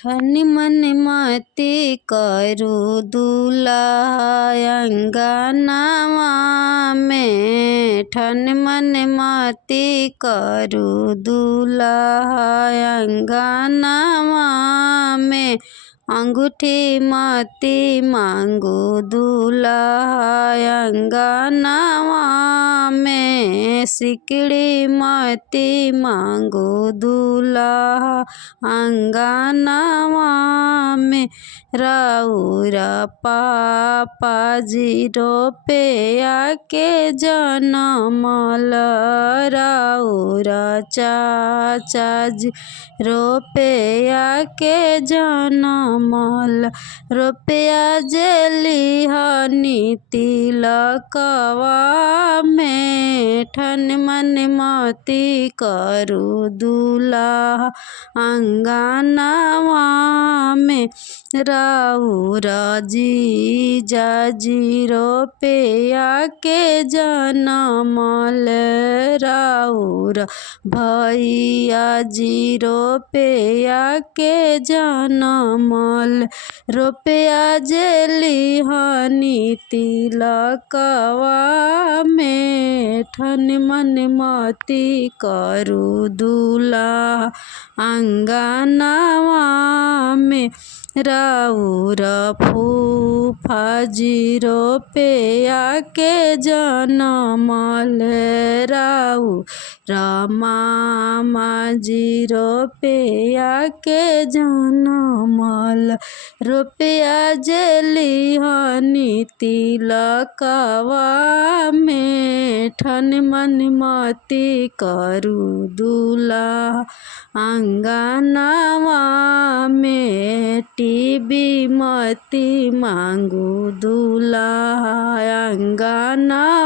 ठन मन मति करू दुल्हा अंगनावा में। ठन मन मति करू दुल्हा अंगनावा में। अंगूठी मति मांगू दुल्हा अंगनावा में। सिकड़ी मति मांगू दुल्हा अंगनावा में। राउरा पापा जी रुपया के जनमल। राउरा चाचा जी रुपया के जनमल। रुपया जेली हनी तिलकवा में। ठन मन मति करू दुल्हा अंगनावा में। राउरा जीजा जी रुपया के जनमल। राउरा भैया जी रुपया के जनमल। रुपया जेली हनी तिलकवा में। ठन मन मति करू दुल्हा अंगनावा में। राउरा फूफा जी रुपया के जनमल। राउरा मामा जी रुपया के जनमल। रुपया जेली हनी तिलकवा में। ठन मन मति करू दुल्हा अंगनावा में। टीवी मति मांगू दुल्हा अंगनावा